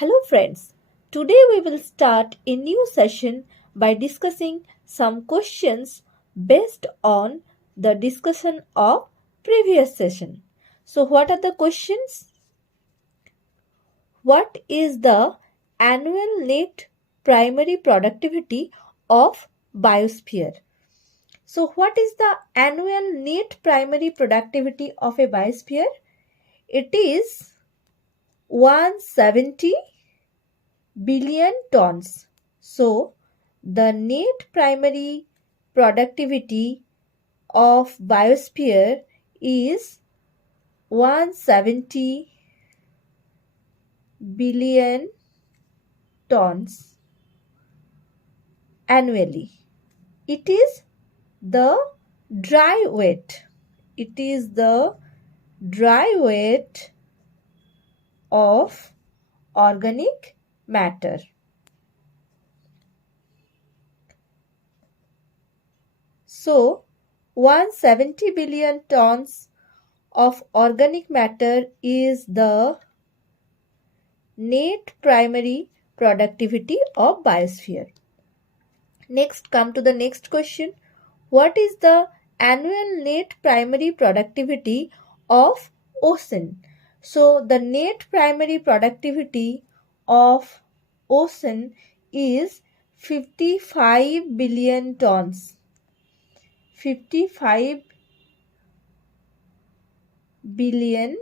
Hello friends, today we will start a new session by discussing some questions based on the discussion of previous session. So what are the questions? What is the annual net primary productivity of biosphere? So what is the annual net primary productivity of a biosphere? It is 170 billion tons. So, the net primary productivity of biosphere is 170 billion tons annually. It is the dry weight. It is the dry weight of organic matter. So, 170 billion tons of organic matter is the net primary productivity of biosphere. Next, come to the next question. What is the annual net primary productivity of ocean? So, the net primary productivity of ocean is 55 billion tons. 55 billion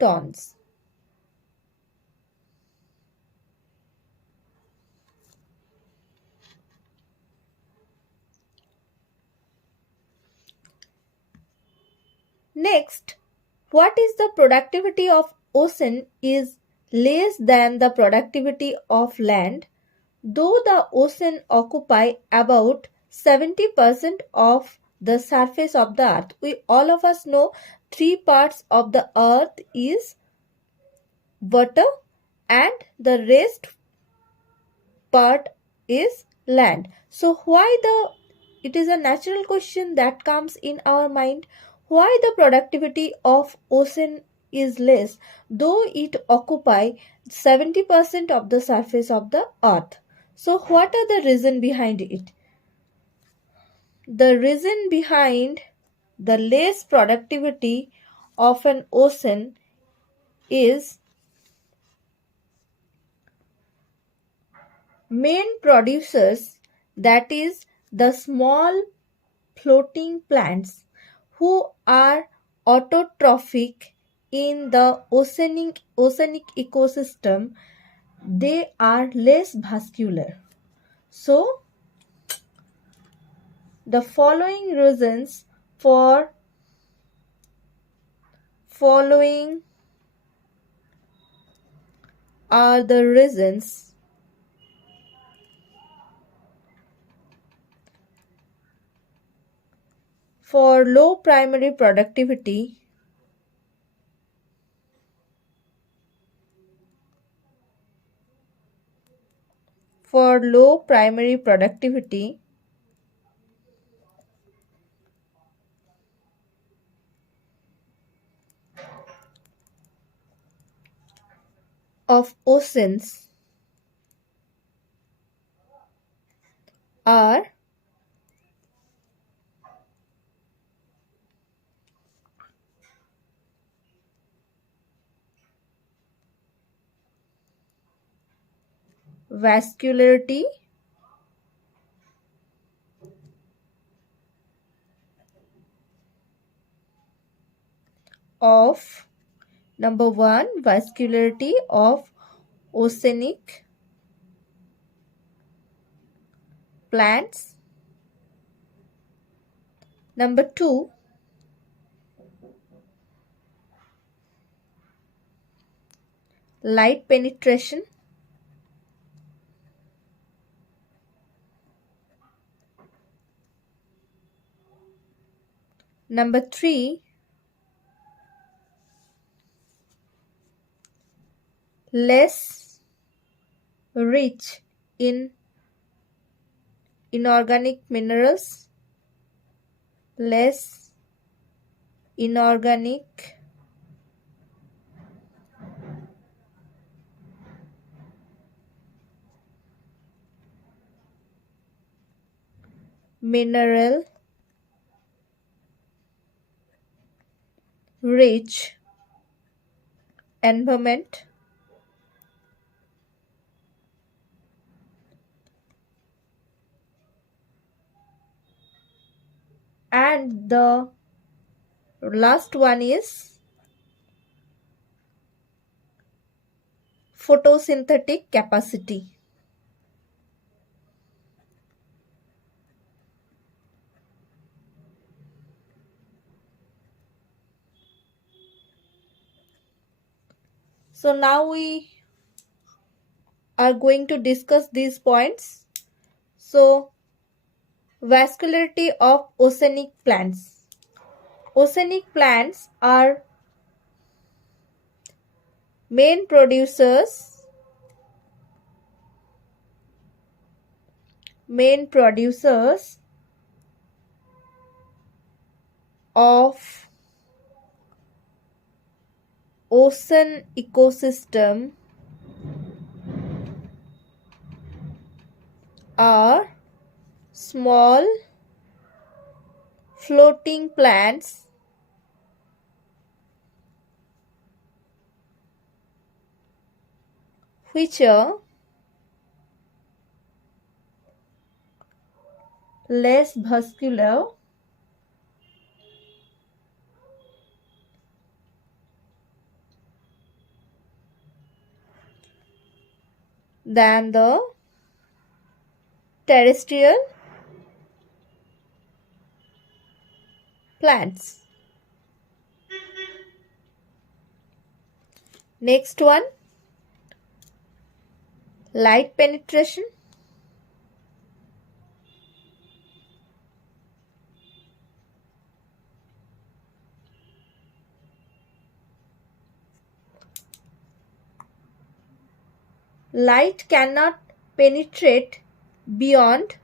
tons. Next, what is the productivity of ocean is less than the productivity of land, though the ocean occupy about 70% of the surface of the earth. We all of us know 3 parts of the earth is water and the rest part is land. So it is a natural question that comes in our mind, why the productivity of ocean is less though it occupy 70% of the surface of the earth. So what are the reason behind it? The reason behind the less productivity of an ocean is main producers, that is the small floating plants who are autotrophic in the oceanic ecosystem, they are less vascular. So, the following reasons for following are the reasons for low primary productivity of oceans are vascularity, of number 1, vascularity of oceanic plants. Number 2, light penetration. Number 3, less rich in inorganic minerals, less inorganic mineral rich environment and the last one is photosynthetic capacity. So now we are going to discuss these points. So vascularity of oceanic plants. Oceanic plants are main producers of ocean ecosystem are small floating plants which are less vascular than the terrestrial plants. Next one, light penetration. Light cannot penetrate beyond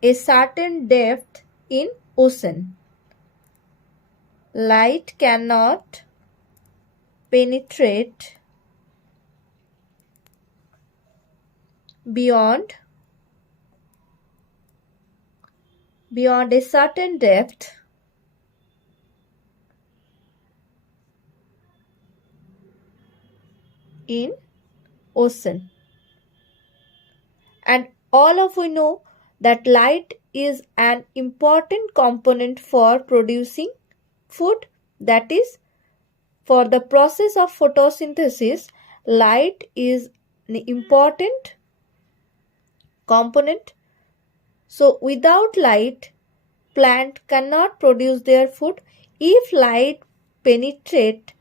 a certain depth in ocean. Light cannot penetrate beyond a certain depth in ocean. And all of we know that light is an important component for producing food, that is, for the process of photosynthesis, light is an important component. So without light, plant cannot produce their food. If light penetrates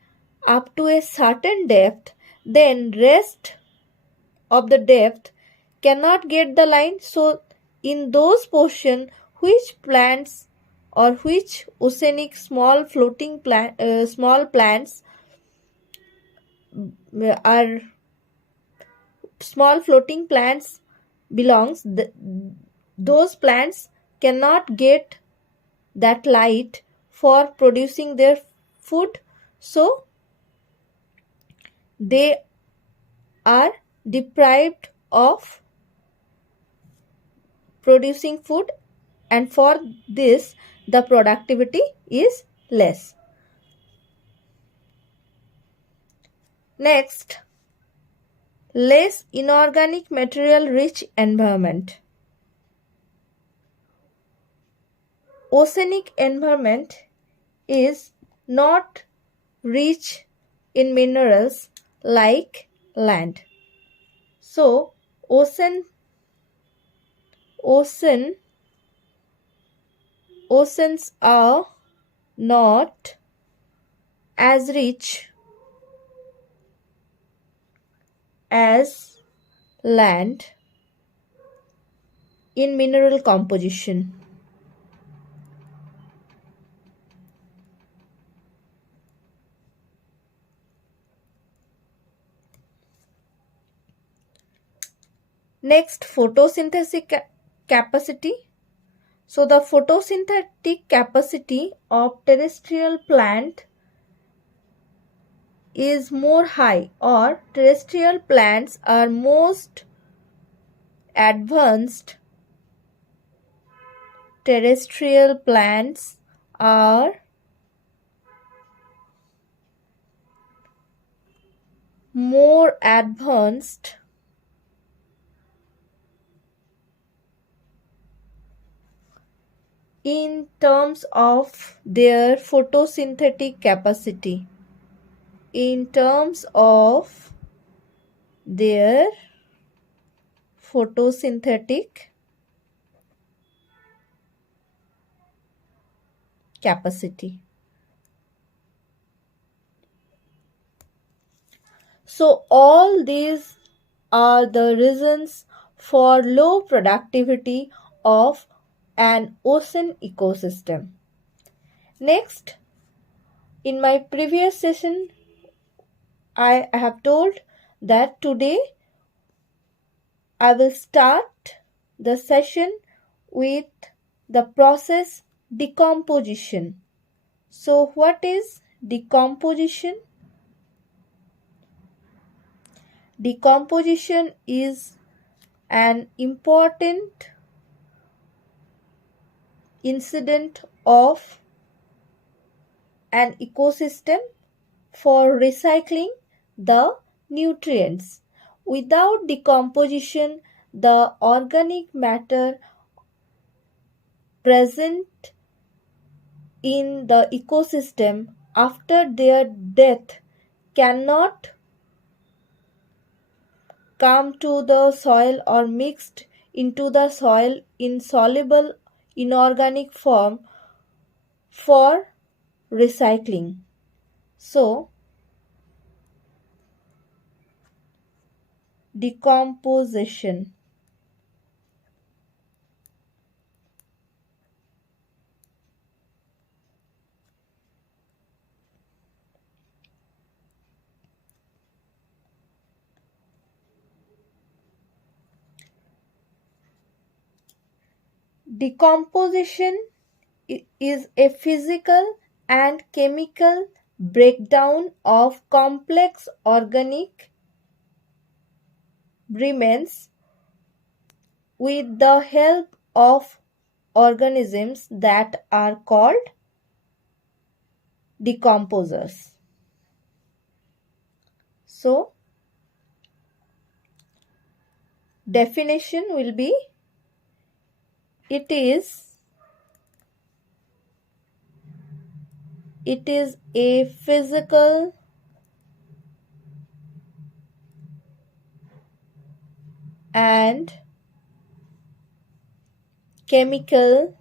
up to a certain depth, then rest of the depth cannot get the line. So in those portions which plants or which oceanic small floating small plants are small floating plants belongs, those plants cannot get that light for producing their food, so they are deprived of producing food, and for this the productivity is less. Next, less inorganic material rich environment. Oceanic environment is not rich in minerals like land. So oceans are not as rich as land in mineral composition. Next, photosynthetic capacity. So the photosynthetic capacity of terrestrial plant is more high, or terrestrial plants are most advanced terrestrial plants are more advanced in terms of their photosynthetic capacity. In terms of their photosynthetic capacity. So all these are the reasons for low productivity of an ocean ecosystem. Next, in my previous session, I have told that today I will start the session with the process decomposition. So, what is decomposition? Decomposition is an important incident of an ecosystem for recycling the nutrients. Without decomposition, the organic matter present in the ecosystem after their death cannot come to the soil or mixed into the soil in soluble inorganic form for recycling. So, decomposition. Decomposition is a physical and chemical breakdown of complex organic remains with the help of organisms that are called decomposers. So, definition will be it is a physical and chemical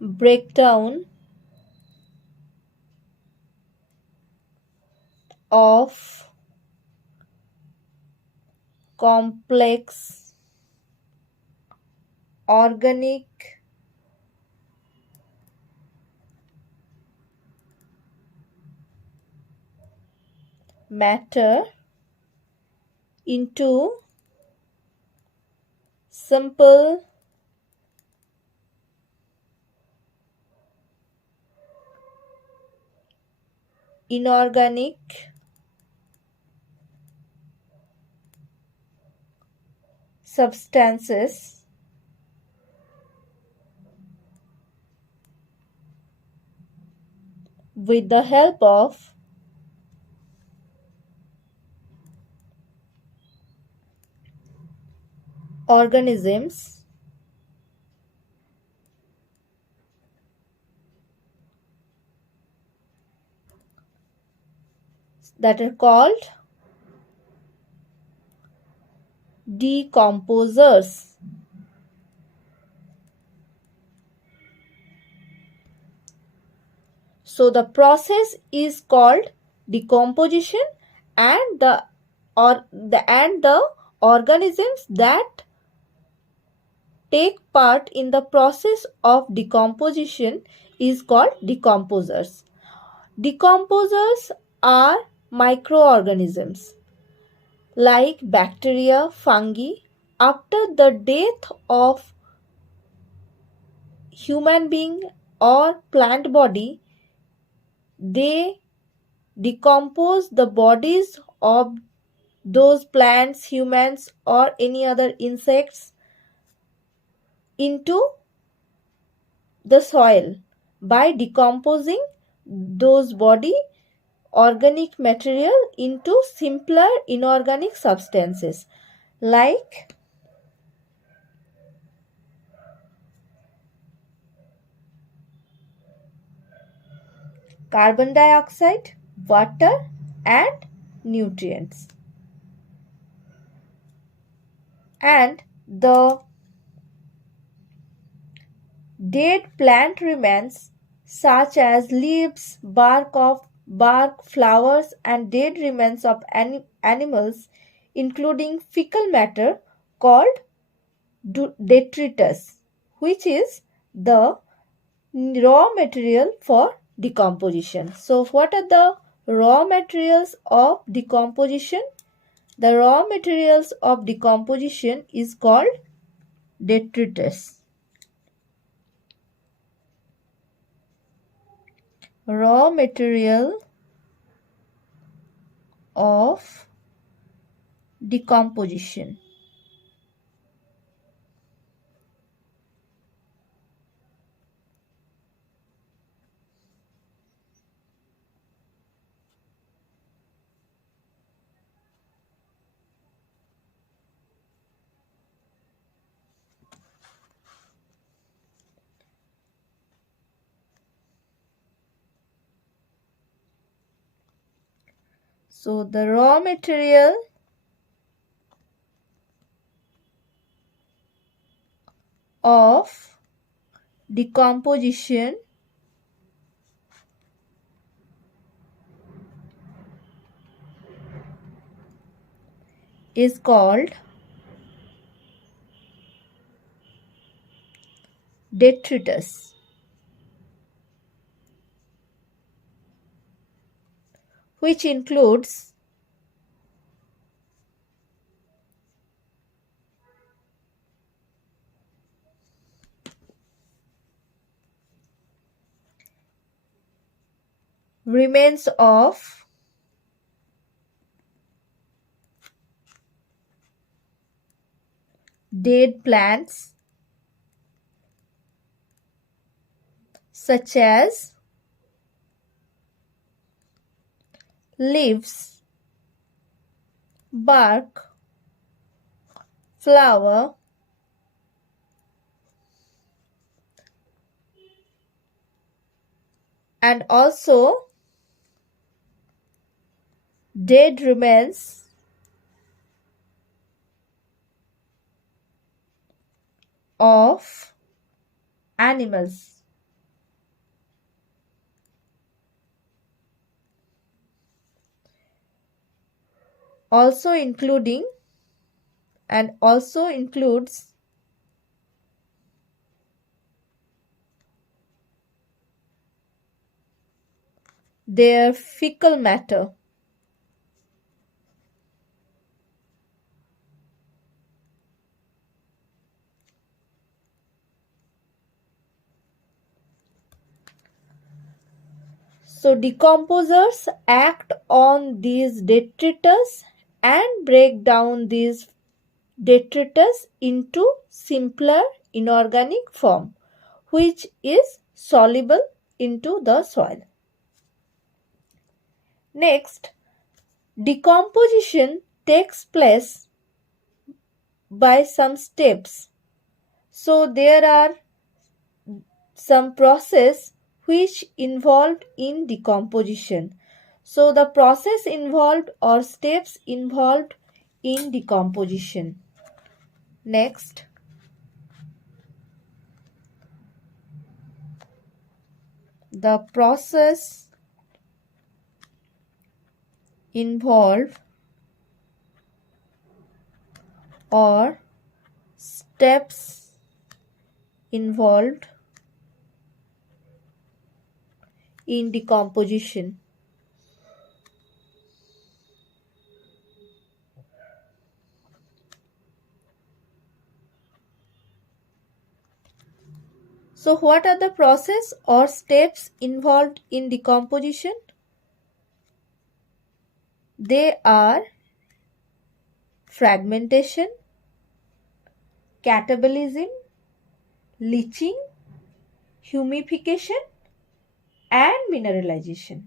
breakdown of complex organic matter into simple inorganic substances with the help of organisms that are called decomposers. So the process is called decomposition, and the organisms that take part in the process of decomposition is called decomposers. Decomposers are microorganisms like bacteria, fungi. After the death of human being or plant body, they decompose the bodies of those plants, humans, or any other insects into the soil by decomposing those body organic material into simpler inorganic substances like carbon dioxide, water, and nutrients. And the dead plant remains such as leaves, bark, flowers, and dead remains of animals, including fecal matter called detritus, which is the raw material for decomposition. So, what are the raw materials of decomposition? The raw materials of decomposition is called detritus. Raw material of decomposition. So the raw material of decomposition is called detritus, which includes remains of dead plants such as leaves, bark, flower, and also dead remains of animals. Also includes their fecal matter. So decomposers act on these detritus and break down these detritus into simpler inorganic form, which is soluble into the soil. Next, decomposition takes place by some steps. So there are some process which involved in decomposition. So the process involved or steps involved in decomposition. Next, the process involved or steps involved in decomposition. So what are the process or steps involved in decomposition? They are fragmentation, catabolism, leaching, humification, and mineralization.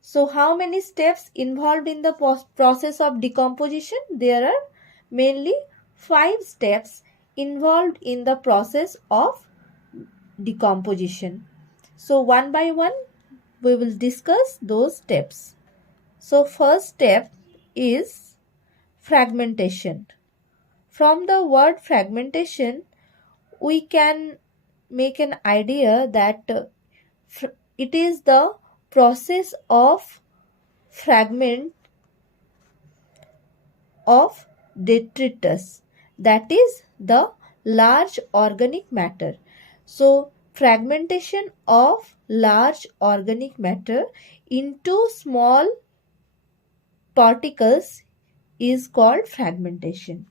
So how many steps involved in the process of decomposition? There are mainly 5 steps involved in the process of decomposition. So one by one we will discuss those steps. So first step is fragmentation. From the word fragmentation, we can make an idea that it is the process of fragment of detritus, that is the large organic matter. So fragmentation of large organic matter into small particles is called fragmentation.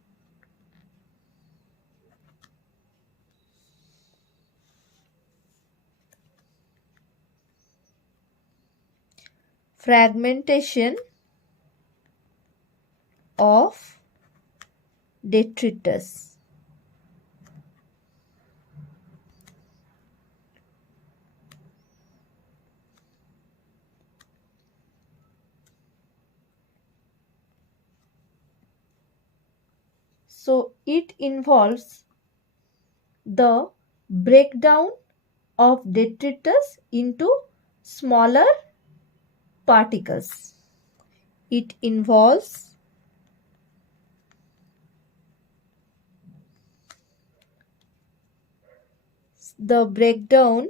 Fragmentation of detritus. So it involves the breakdown of detritus into smaller particles. It involves the breakdown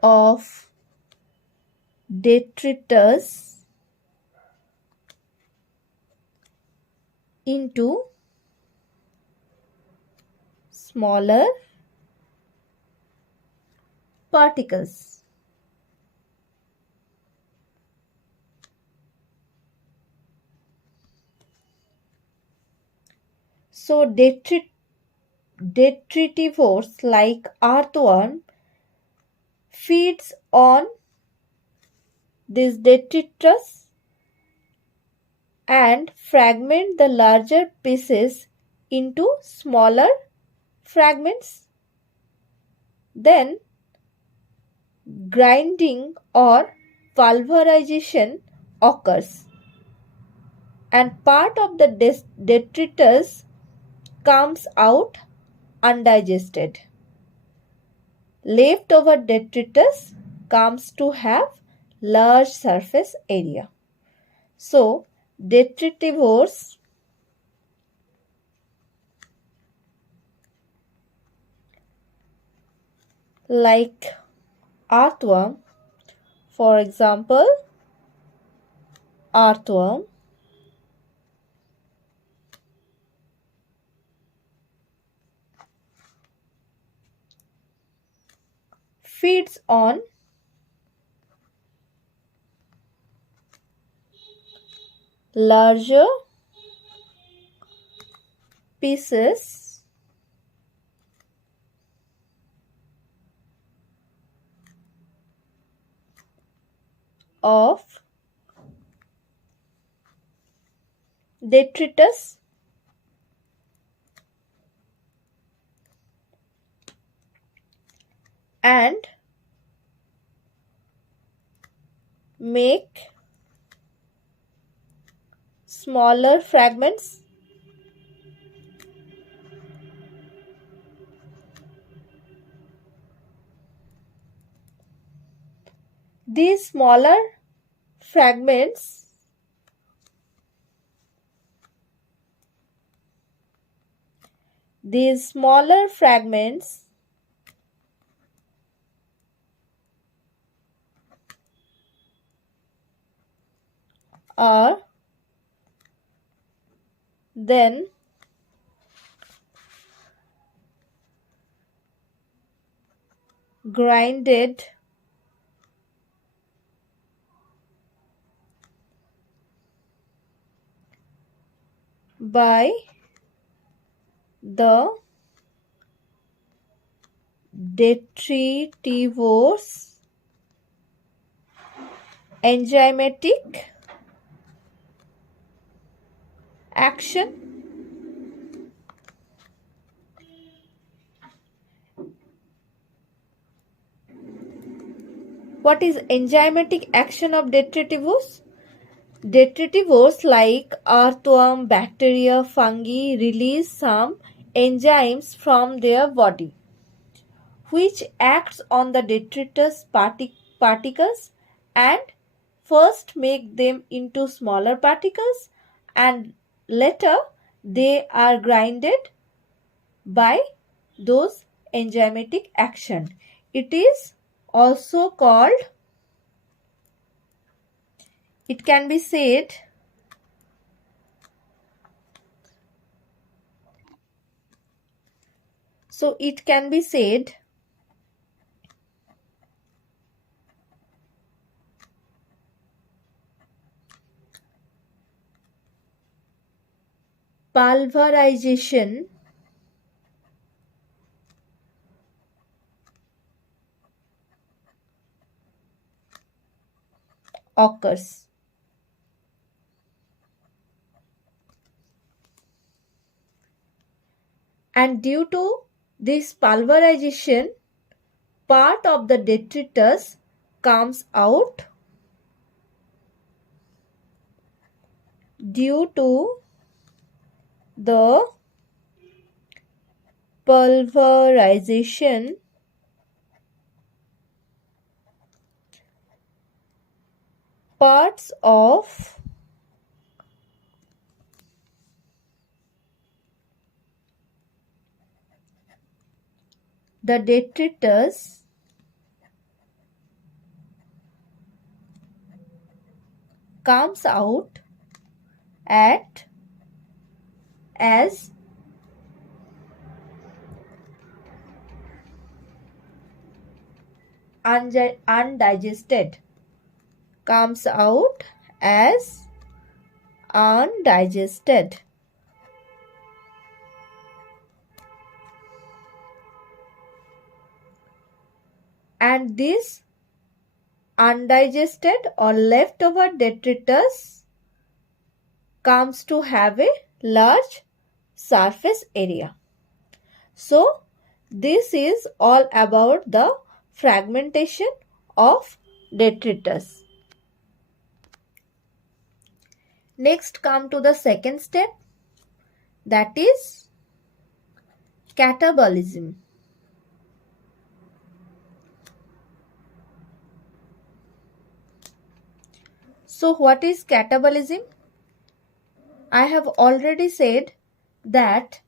of detritus into smaller particles. So detritivores like earthworm feeds on this detritus and fragment the larger pieces into smaller fragments. Then grinding or pulverization occurs and part of the detritus comes out undigested. Leftover detritus comes to have large surface area. So detritivores like earthworm, for example, earthworm feeds on larger pieces of detritus and make smaller fragments. These smaller fragments are then grinded by the detritivores enzymatic action. What is enzymatic action of detritivores? Detritivores like earthworm, bacteria, fungi release some enzymes from their body, which acts on the detritus particles and first make them into smaller particles, and later they are grinded by those enzymatic action. It is also called, it can be said, pulverization occurs. And due to this pulverization, part of the detritus comes out. Due to the pulverization, parts of the detritus comes out as undigested. Comes out as undigested. And this undigested or leftover detritus comes to have a large surface area. So, this is all about the fragmentation of detritus. Next, come to the second step, that is catabolism. So, what is catabolism? I have already said that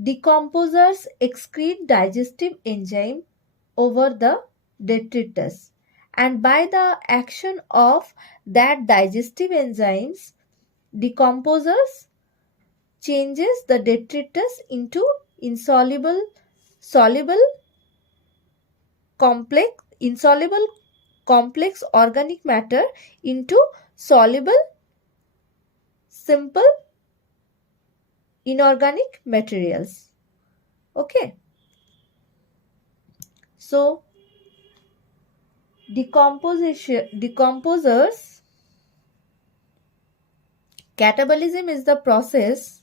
decomposers excrete digestive enzyme over the detritus, and by the action of that digestive enzymes, decomposers changes the detritus into insoluble complex organic matter into soluble simple inorganic materials. Okay. So, decomposers, catabolism is the process,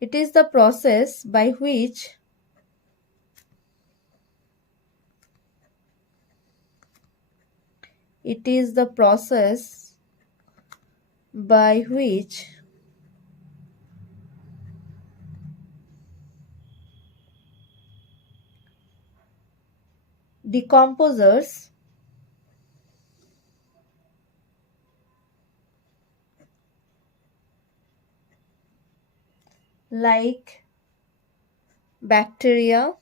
it is the process by which decomposers like bacteria,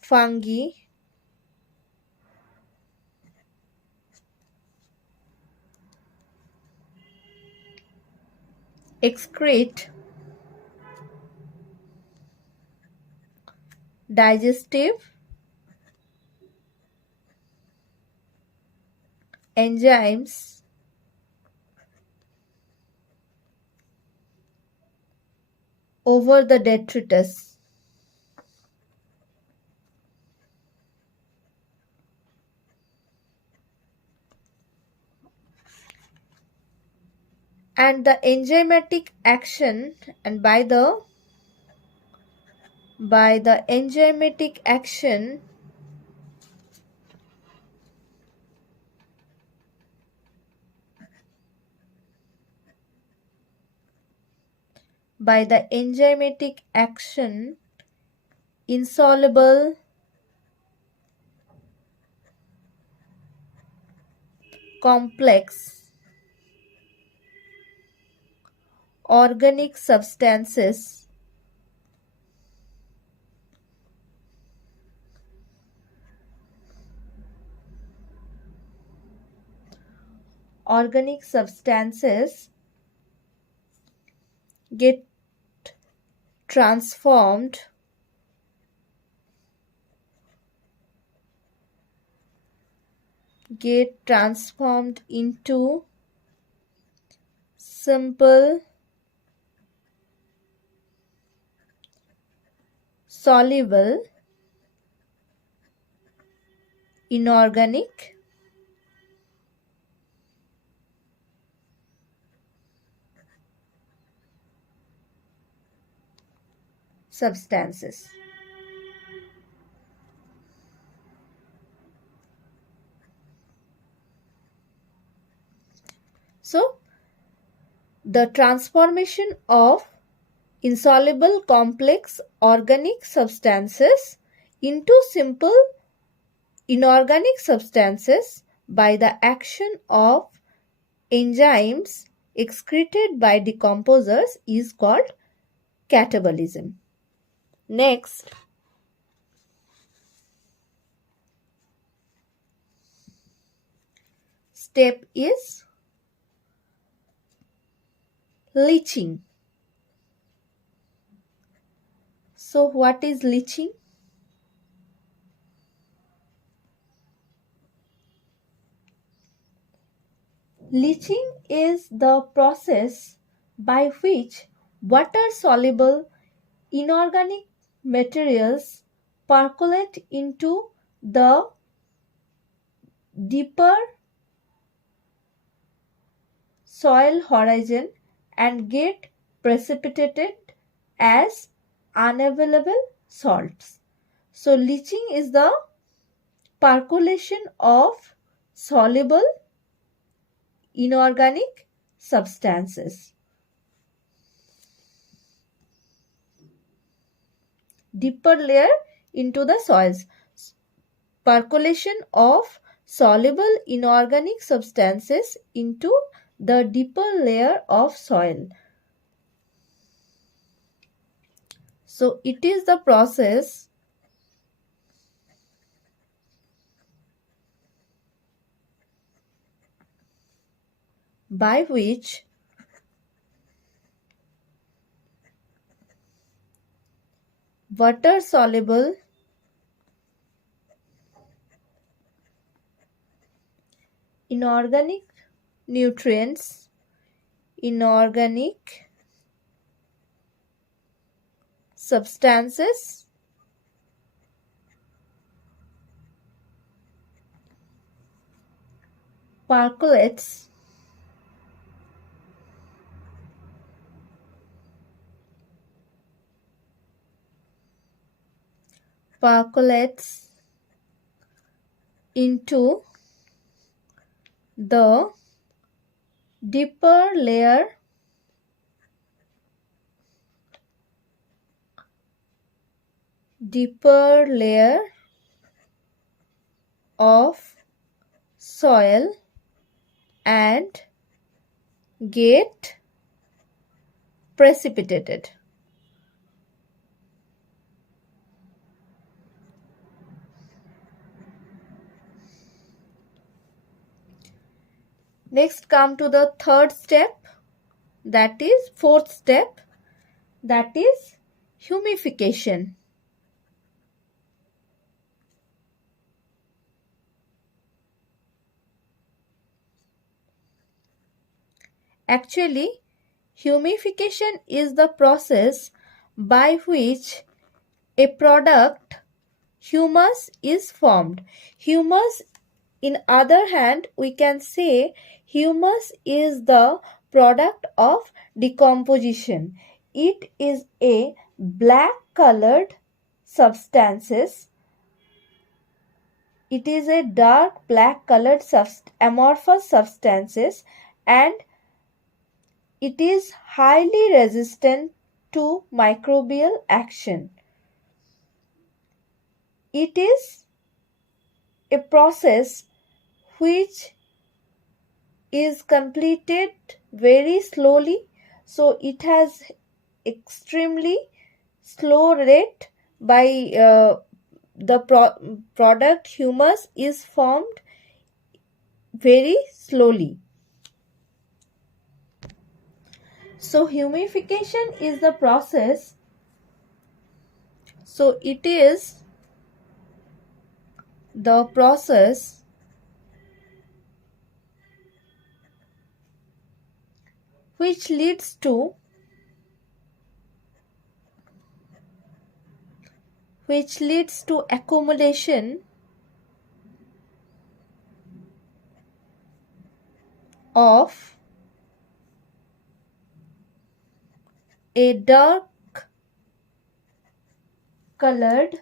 fungi, excrete digestive enzymes over the detritus. and the enzymatic action, and by the enzymatic action insoluble complex organic substances get transformed into simple soluble inorganic substances. So, the transformation of insoluble complex organic substances into simple inorganic substances by the action of enzymes excreted by decomposers is called catabolism. Next, step is leaching. So, what is leaching? Leaching is the process by which water-soluble inorganic materials percolate into the deeper soil horizon and get precipitated as unavailable salts. So, leaching is the percolation of soluble inorganic substances. Deeper layer into the soils. Percolation of soluble inorganic substances into the deeper layer of soil. So, it is the process by which water-soluble inorganic nutrients, inorganic substances percolates into the deeper layer of soil and get precipitated. Next, come to the third step, that is fourth step, that is humification. Actually, humification is the process by which a product humus is formed. Humus, in other hand, we can say humus is the product of decomposition. It is a black colored substances. It is a dark black colored amorphous substances, and it is highly resistant to microbial action. It is a process which is completed very slowly, so it has extremely slow rate by the product humus is formed very slowly. So humification is the process. So it is the process which leads to accumulation of a dark colored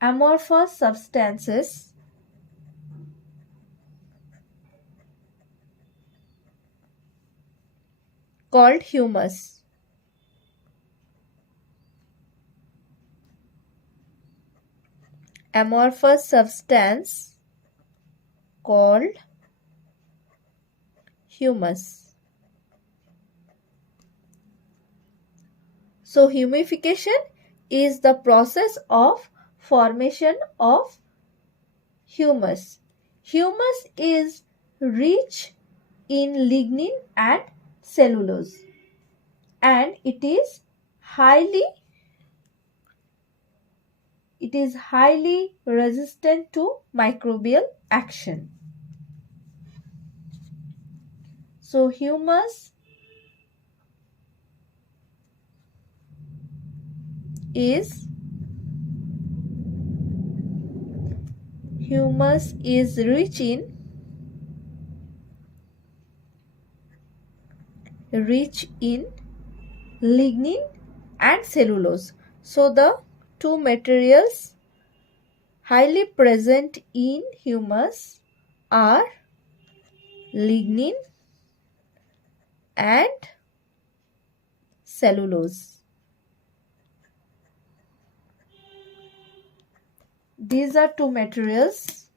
amorphous substances called humus. Amorphous substance called humus. So humification is the process of formation of humus. Humus is rich in lignin and cellulose, and it is highly resistant to microbial action. So humus is rich in lignin and cellulose. So the two materials highly present in humus are lignin and cellulose. These are two materials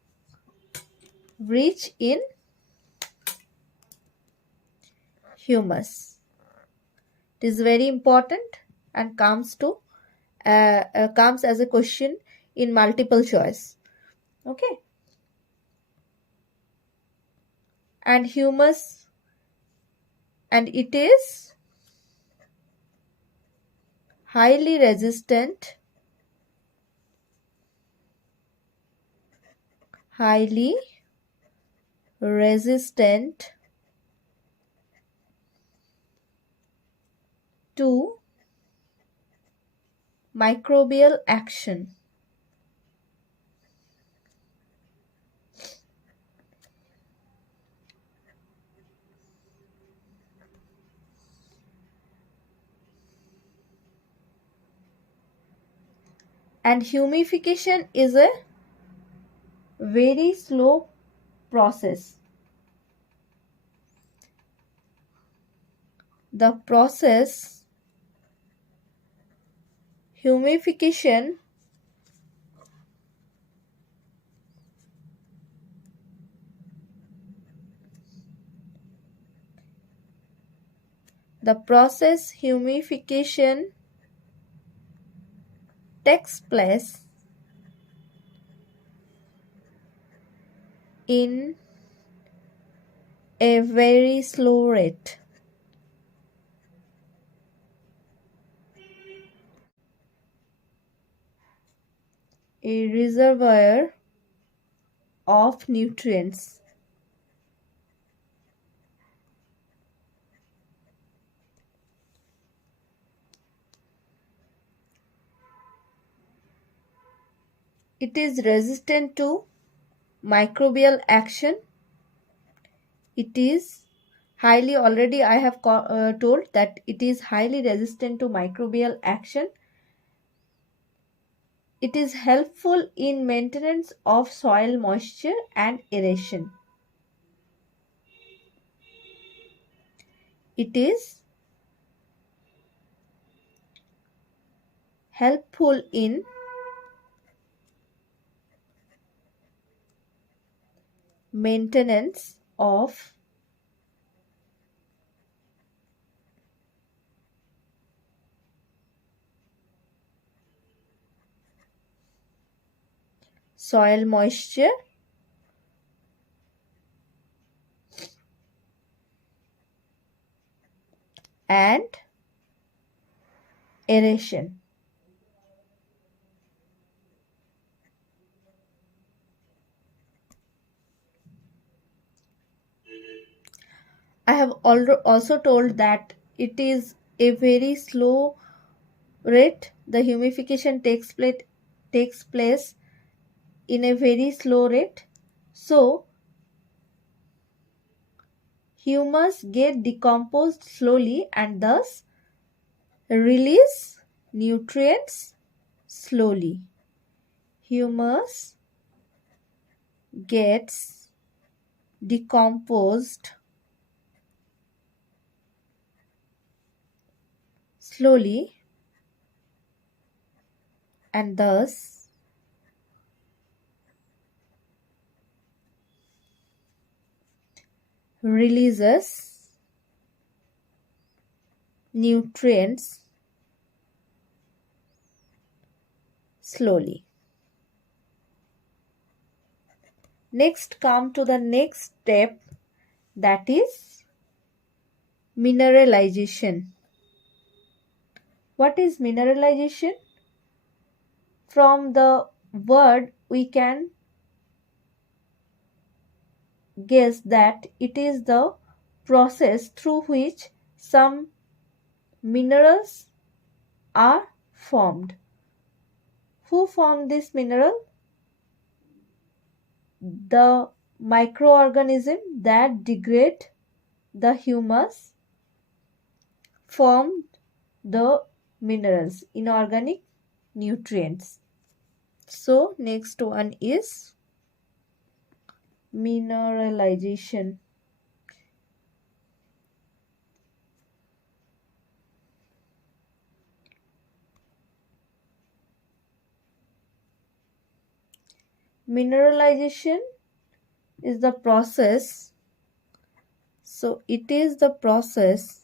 rich in humus. It is very important and comes as a question in multiple choice. Okay. And humus, and it is highly resistant to microbial action. And humification is a very slow process. The process humification takes place in a very slow rate. A reservoir of nutrients. It is resistant to microbial action. It is highly, already I have told that it is highly resistant to microbial action. It is helpful in maintenance of soil moisture and aeration. It is helpful in maintenance of soil moisture and aeration. I have also told that it is a very slow rate. The humification takes place in a very slow rate. So humus get decomposed slowly and thus release nutrients slowly. Humus gets decomposed slowly and thus releases nutrients slowly. Next, come to the next step, that is mineralization. What is mineralization? From the word we can guess that it is the process through which some minerals are formed. Who formed this mineral? The microorganism that degrade the humus formed the minerals, inorganic nutrients. So next one is mineralization. Mineralization is the process. So it is the process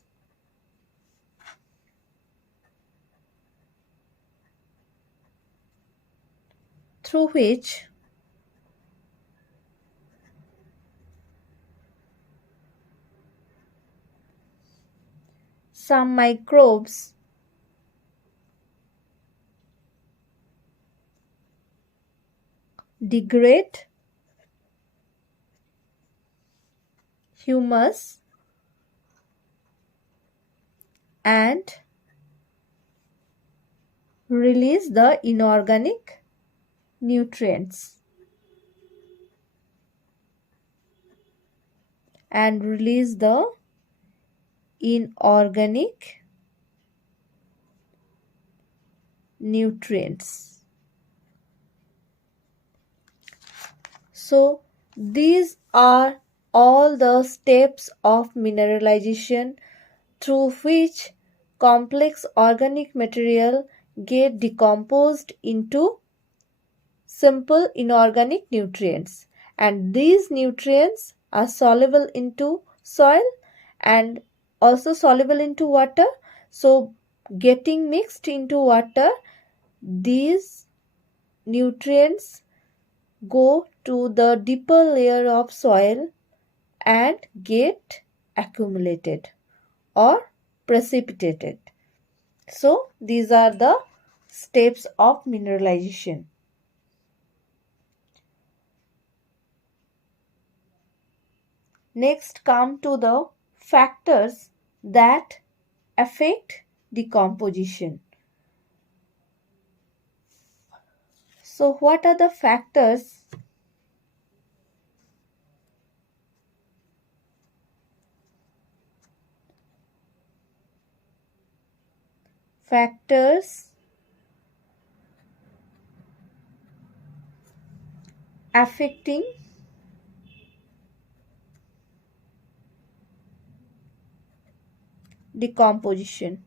through which some microbes degrade humus and release the inorganic nutrients and release the inorganic nutrients. So these are all the steps of mineralization through which complex organic material get decomposed into simple inorganic nutrients, and these nutrients are soluble into soil and also soluble into water. So getting mixed into water, these nutrients go to the deeper layer of soil and get accumulated or precipitated. So these are the steps of mineralization. Next, come to the factors that affect decomposition. So what are the factors factors affecting decomposition.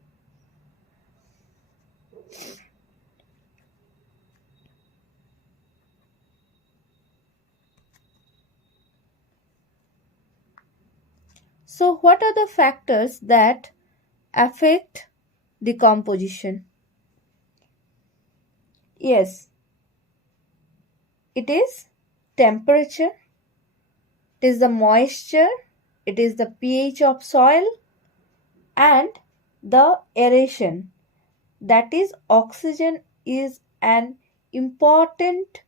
So, what are the factors that affect decomposition? Yes, it is temperature, it is the moisture, it is the pH of soil, and the aeration. That is, oxygen is an important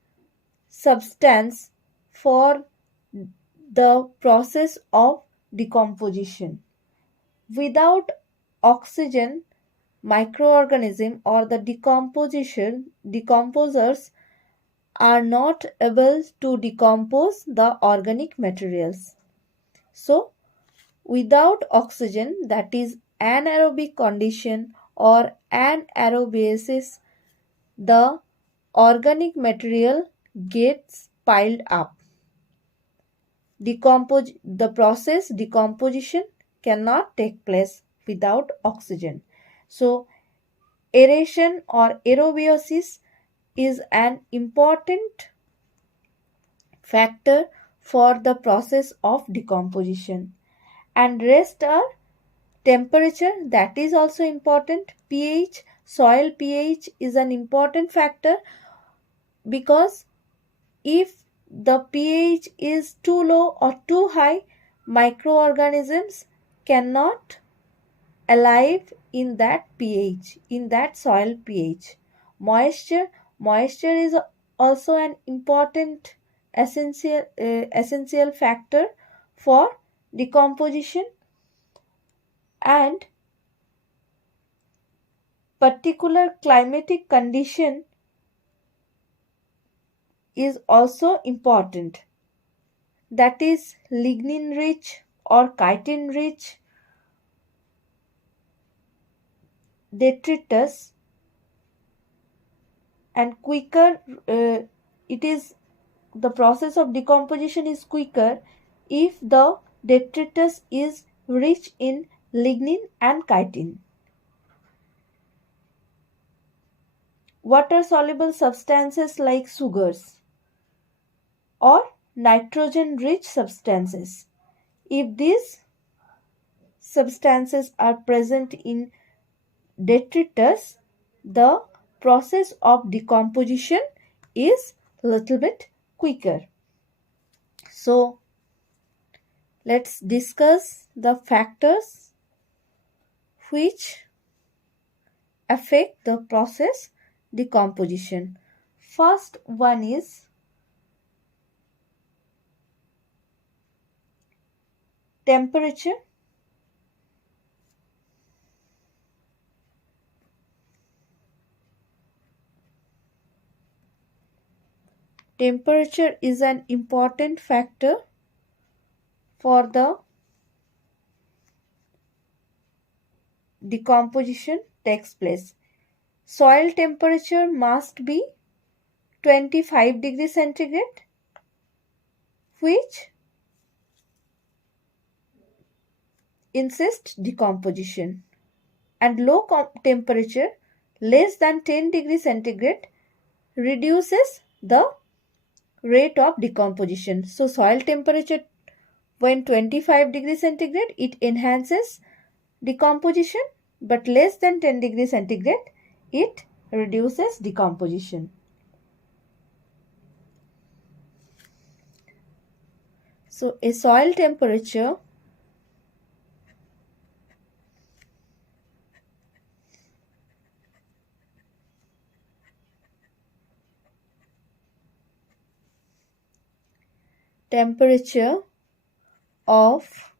substance for the process of decomposition. Without oxygen, microorganism or the decomposers are not able to decompose the organic materials. So, without oxygen, that is anaerobic condition or anaerobiasis, the organic material gets piled up. The process decomposition cannot take place without oxygen. So, aeration or aerobiosis is an important factor for the process of decomposition, and rest are temperature, that is also important. pH, soil pH is an important factor, because if the pH is too low or too high, microorganisms cannot alive in that pH, in that soil pH. Moisture is also an important essential factor for decomposition, and particular climatic condition is also important. That is lignin rich or chitin rich detritus, and quicker it is the process of decomposition is quicker if the detritus is rich in lignin and chitin. Water soluble substances like sugars or nitrogen rich substances, if these substances are present in detritus, the process of decomposition is little bit quicker. So, let's discuss the factors which affect the process decomposition. First one is temperature. Temperature is an important factor for the decomposition takes place. Soil temperature must be 25 degrees centigrade, which insists decomposition, and low temperature less than 10 degrees centigrade reduces the rate of decomposition. So, soil temperature when 25 degrees centigrade, it enhances decomposition, but less than 10 degrees centigrade, it reduces decomposition. So, a soil temperature of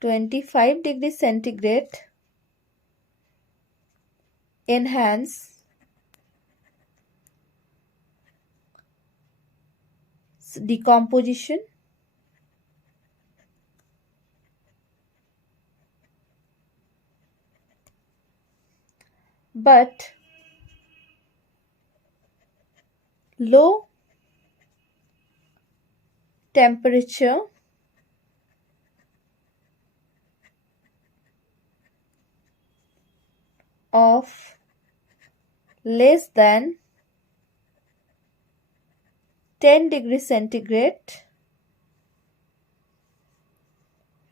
25 degrees centigrade enhance decomposition, but low temperature of less than 10 degrees centigrade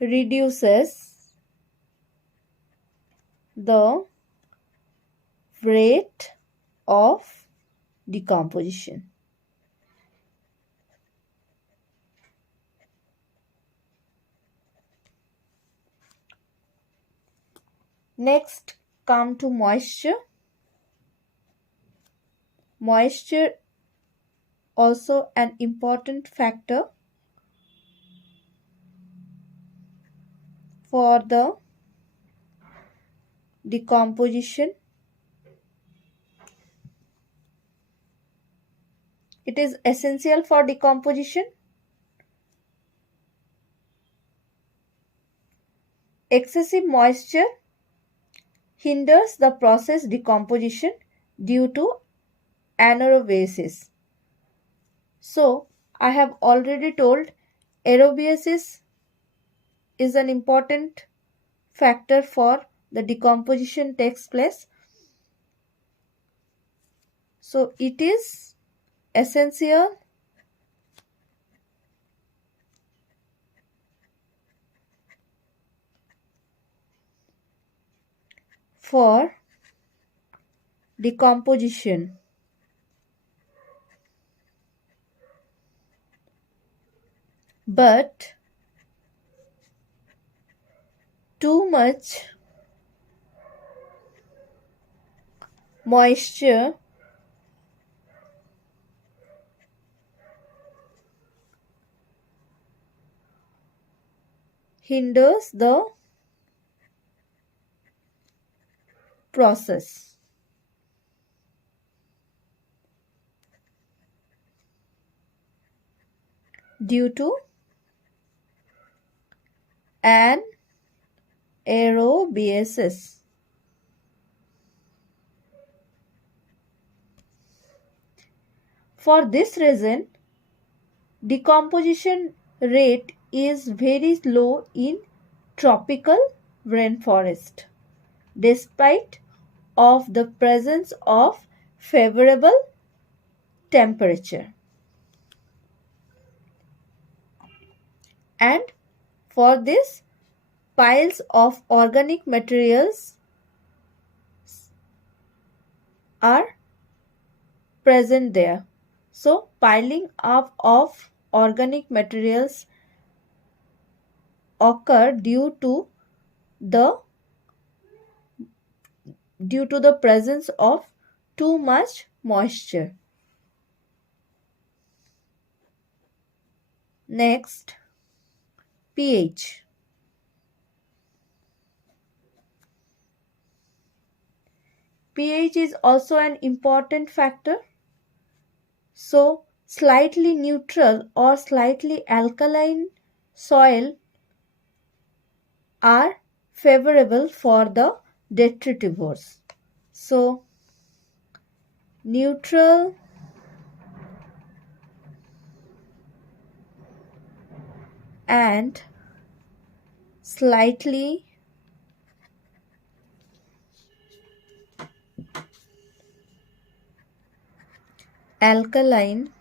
reduces the rate of decomposition. Next, come to moisture. Moisture also an important factor for the decomposition. It is essential for decomposition. Excessive moisture hinders the process decomposition due to anaerobiasis. So, I have already told aerobiasis is an important factor for the decomposition takes place. So, it is essential for decomposition. But too much moisture hinders the process. Due to anaerobiasis. For this reason, decomposition rate is very low in tropical rainforest, despite of the presence of favorable temperature. And for this, piles of organic materials are present there. So, piling up of organic materials occur due to the presence of too much moisture. Next, pH. pH is also an important factor. So, slightly neutral or slightly alkaline soil are favorable for the detritivores. So, neutral and slightly alkaline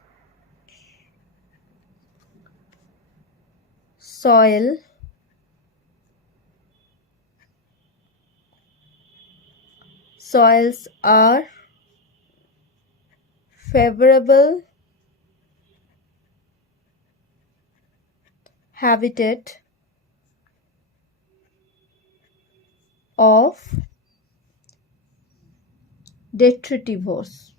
soils are favorable habitat of detritivores.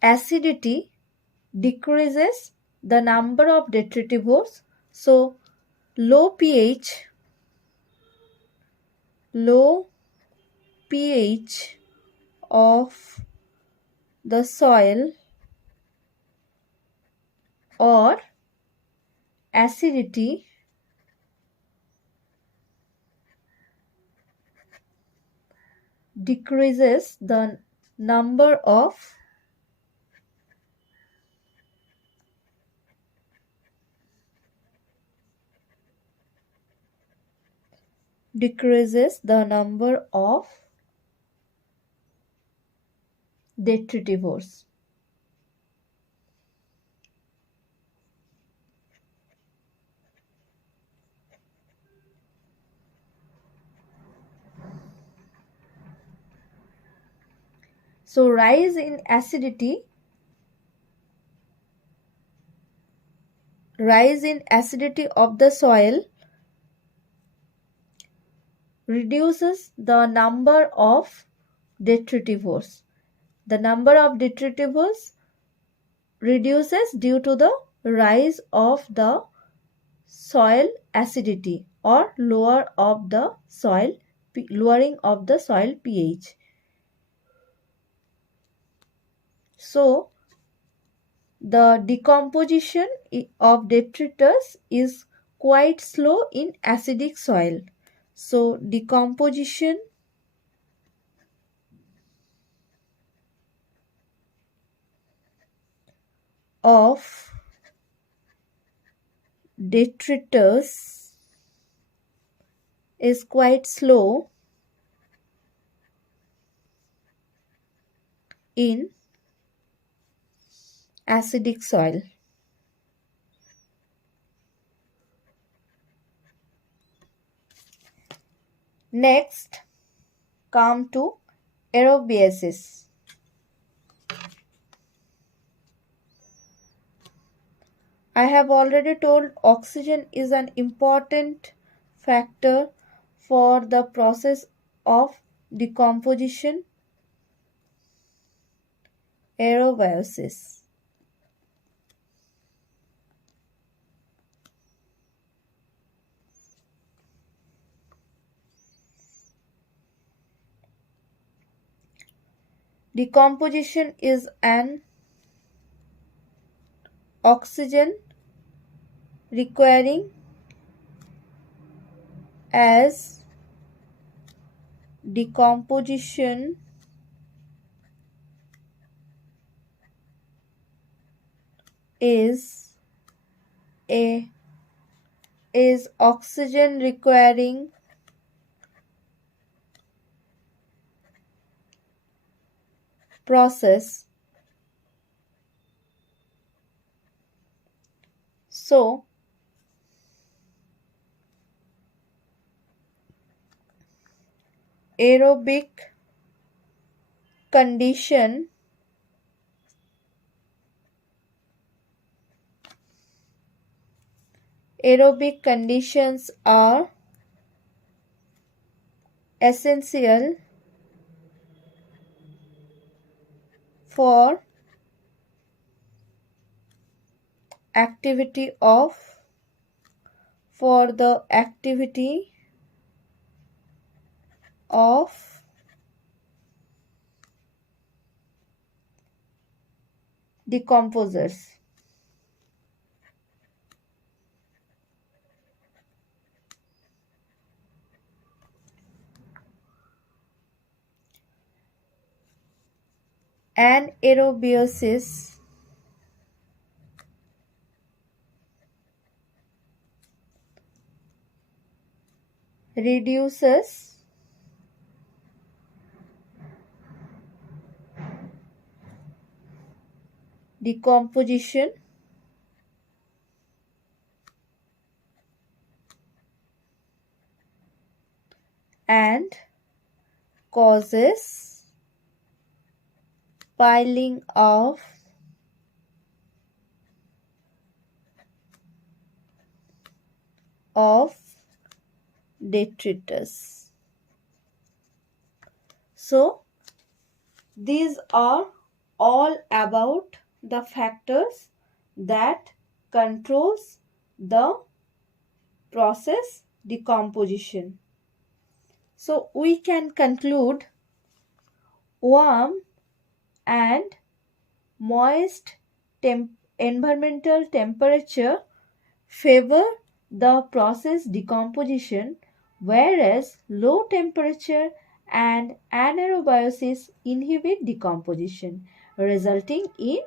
Acidity decreases the number of detritivores. So, low pH of the soil or acidity decreases the number of detritivores. So rise in acidity of the soil reduces the number of detritivores. The number of detritivores reduces due to the rise of the soil acidity or lowering of the soil pH. So the decomposition of detritus is quite slow in acidic soil. So decomposition of detritus is quite slow in acidic soil. Next, come to aerobiasis. I have already told oxygen is an important factor for the process of decomposition. Aerobiosis. Decomposition is an oxygen requiring as decomposition is oxygen requiring process. So aerobic conditions are essential for the activity of decomposers. Anaerobiosis reduces decomposition and causes piling of detritus. So these are all about the factors that controls the process decomposition. So we can conclude warm and moist environmental temperature favor the process decomposition, whereas low temperature and anaerobiosis inhibit decomposition, resulting in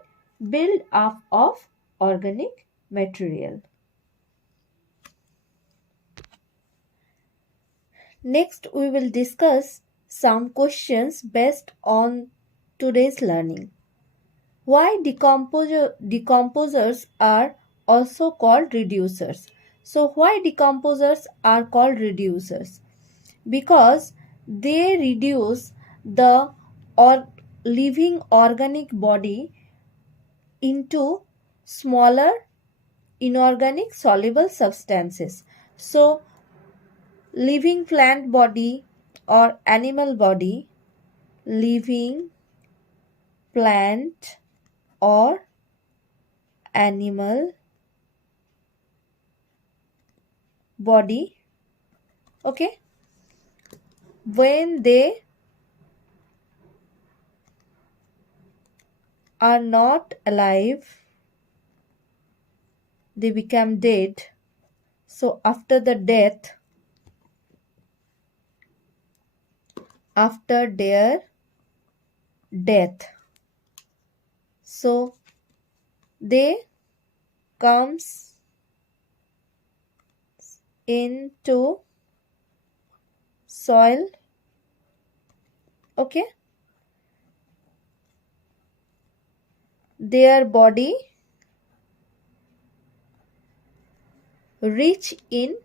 build up of organic material. Next, we will discuss some questions based on today's learning. Why decomposers are also called reducers? So, why decomposers are called reducers? Because they reduce the living organic body into smaller inorganic soluble substances. So, living plant body or animal body, living plant or animal body, okay, when they are not alive, they become dead. So after their death, so they comes into soil, okay, their body rich in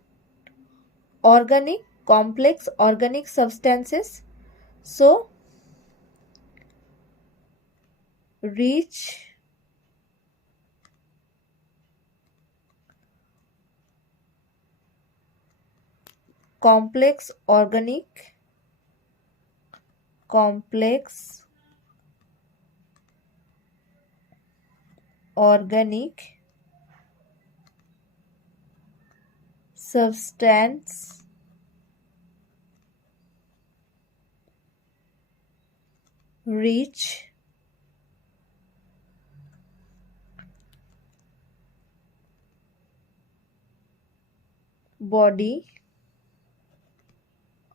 complex organic substances, so rich complex organic substance rich body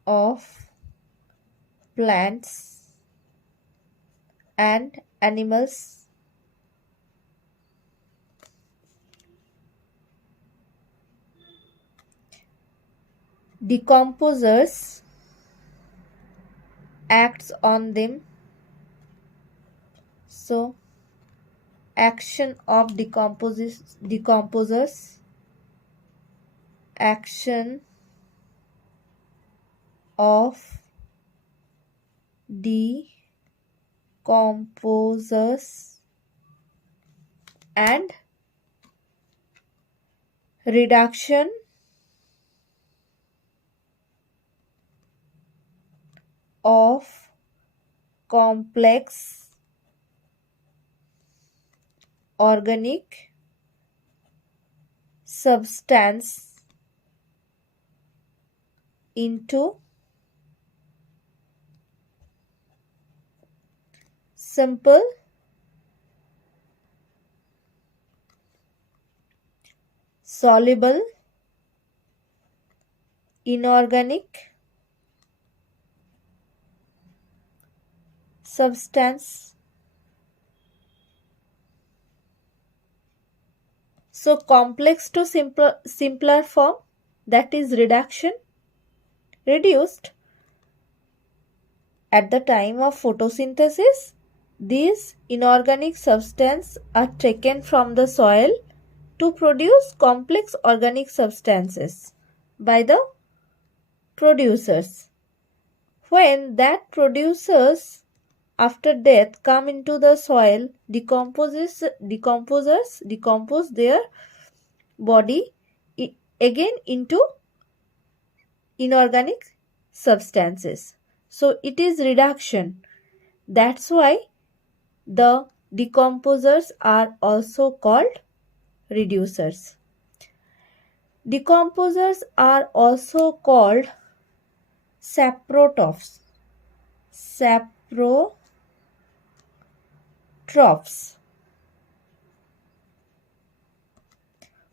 of plants and animals decomposers acts on them. So action of decomposers, action of decomposers and reduction of complex organic substance into simple soluble inorganic substance. So complex to simpler form, that is reduction. Reduced at the time of photosynthesis, these inorganic substances are taken from the soil to produce complex organic substances by the producers. When that producers after death come into the soil, decomposers decompose their body again into inorganic substances. So it is reduction. That's why the decomposers are also called reducers. Decomposers are also called saprotrophs.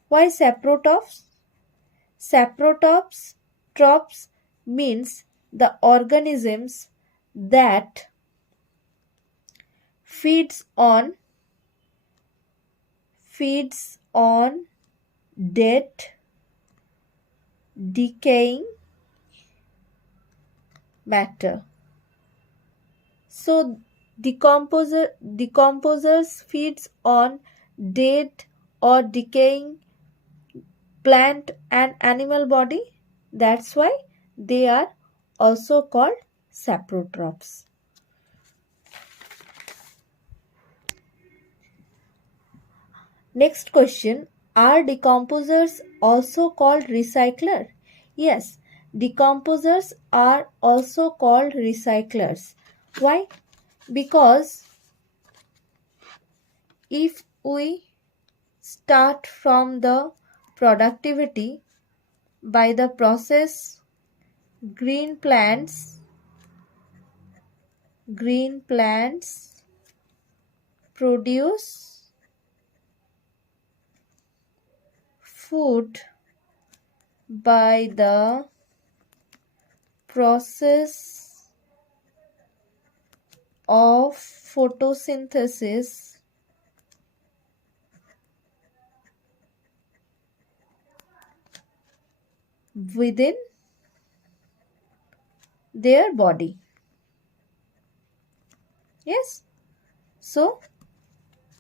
Why saprotrophs? Saprotrophs means the organisms that feeds on dead, decaying matter. So decomposers feeds on dead or decaying plant and animal body. That's why they are also called saprotrophs. Next question, are decomposers also called recycler? Yes, decomposers are also called recyclers. Why? Because if we start from the productivity by the process green plants produce food by the process of photosynthesis within their body. Yes, so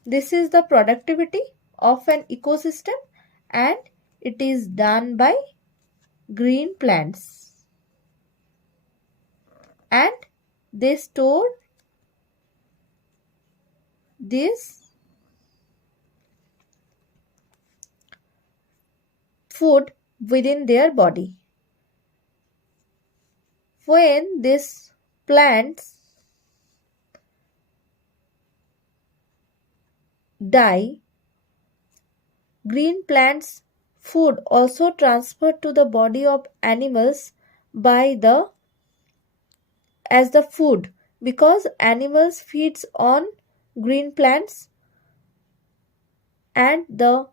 this is the productivity of an ecosystem and it is done by green plants, and they store this food within their body. When these plants die, green plants food also transferred to the body of animals as the food, because animals feeds on green plants and the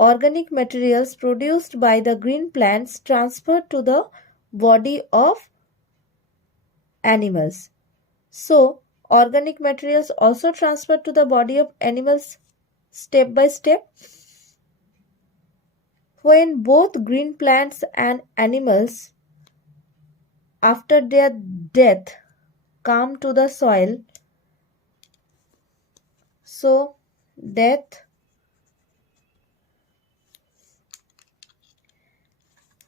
organic materials produced by the green plants transferred to the body of animals. So organic materials also transferred to the body of animals step by step. When both green plants and animals after their death come to the soil, so their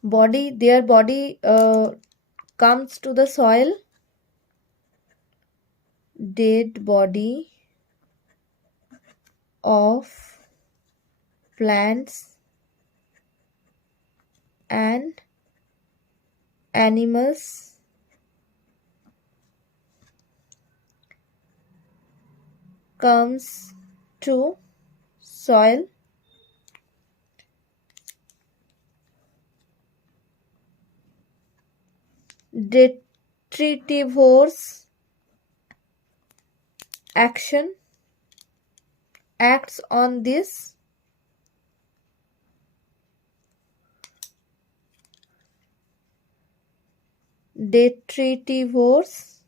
body comes to the soil, dead body of plants and animals comes to soil. Detritivores action acts on this detritivores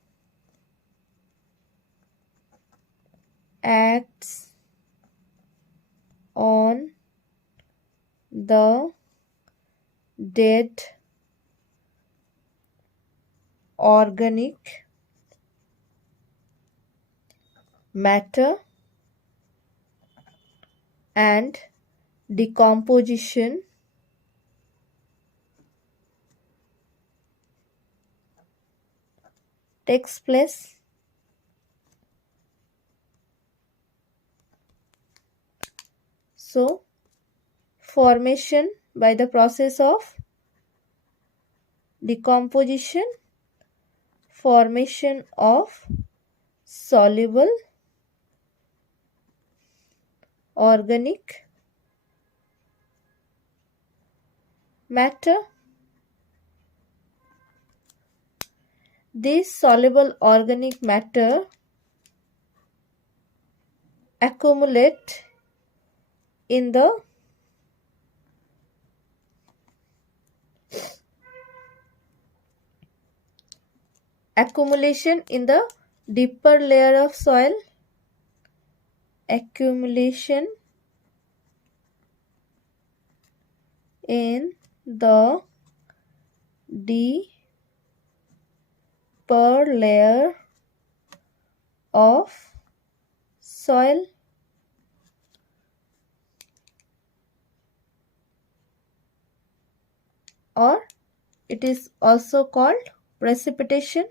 acts on the dead organic matter and decomposition takes place. So formation by the process of decomposition, formation of soluble organic matter. This soluble organic matter accumulate in the accumulation in the deeper layer of soil, accumulation in the deeper layer of soil, or it is also called precipitation.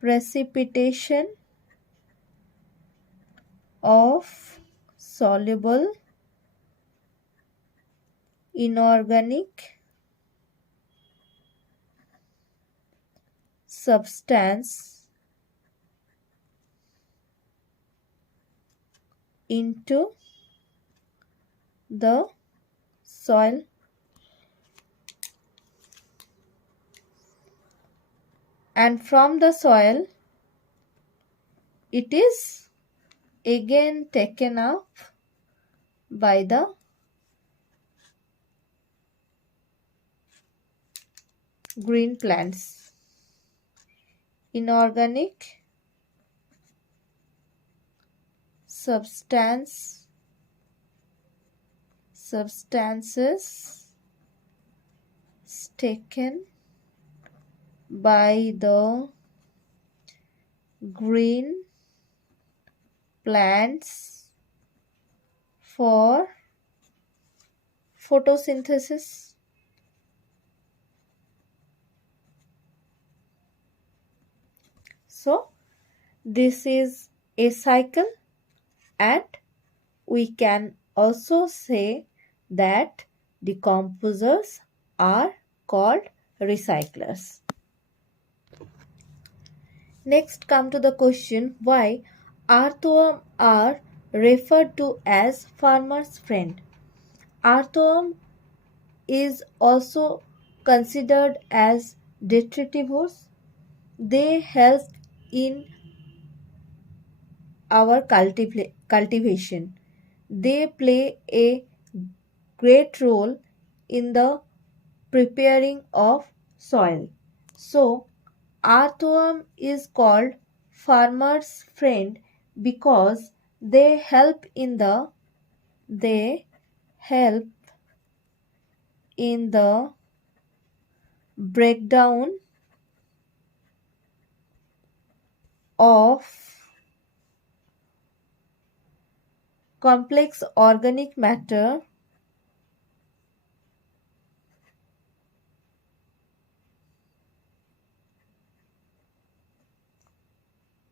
Precipitation of soluble inorganic substance into the soil and from the soil it is again taken up by the green plants. Inorganic substances taken by the green plants for photosynthesis. So this is a cycle, and we can also say that decomposers are called recyclers. Next come to the question, why earthworms are referred to as farmer's friend. Earthworm is also considered as detritivores. They help in our cultivation. They play a great role in the preparing of soil. So, earthworm is called farmer's friend because they help in the breakdown of complex organic matter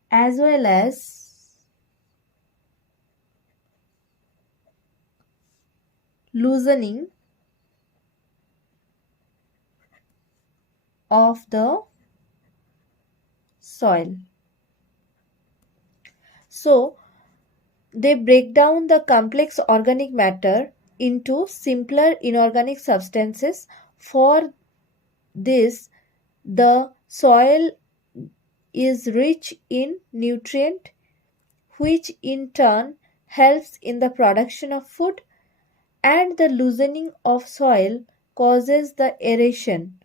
as well as loosening of the soil. So, they break down the complex organic matter into simpler inorganic substances. For this, the soil is rich in nutrient, which in turn helps in the production of food, and the loosening of soil causes the aeration,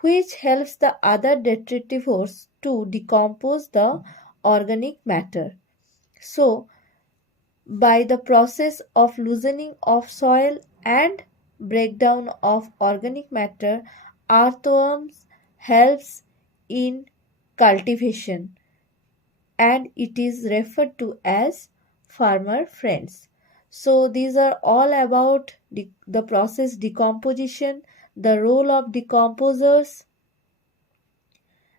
which helps the other detritivores to decompose the organic matter. So, by the process of loosening of soil and breakdown of organic matter, earthworms helps in cultivation, and it is referred to as farmer friends. So these are all about the process decomposition, the role of decomposers,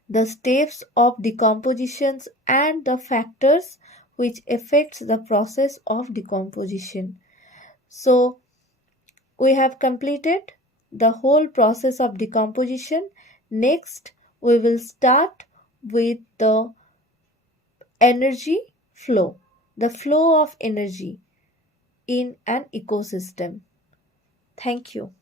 the steps of decompositions, and the factors which affects the process of decomposition. So we have completed the whole process of decomposition. Next, we will start with the energy flow, the flow of energy in an ecosystem. Thank you.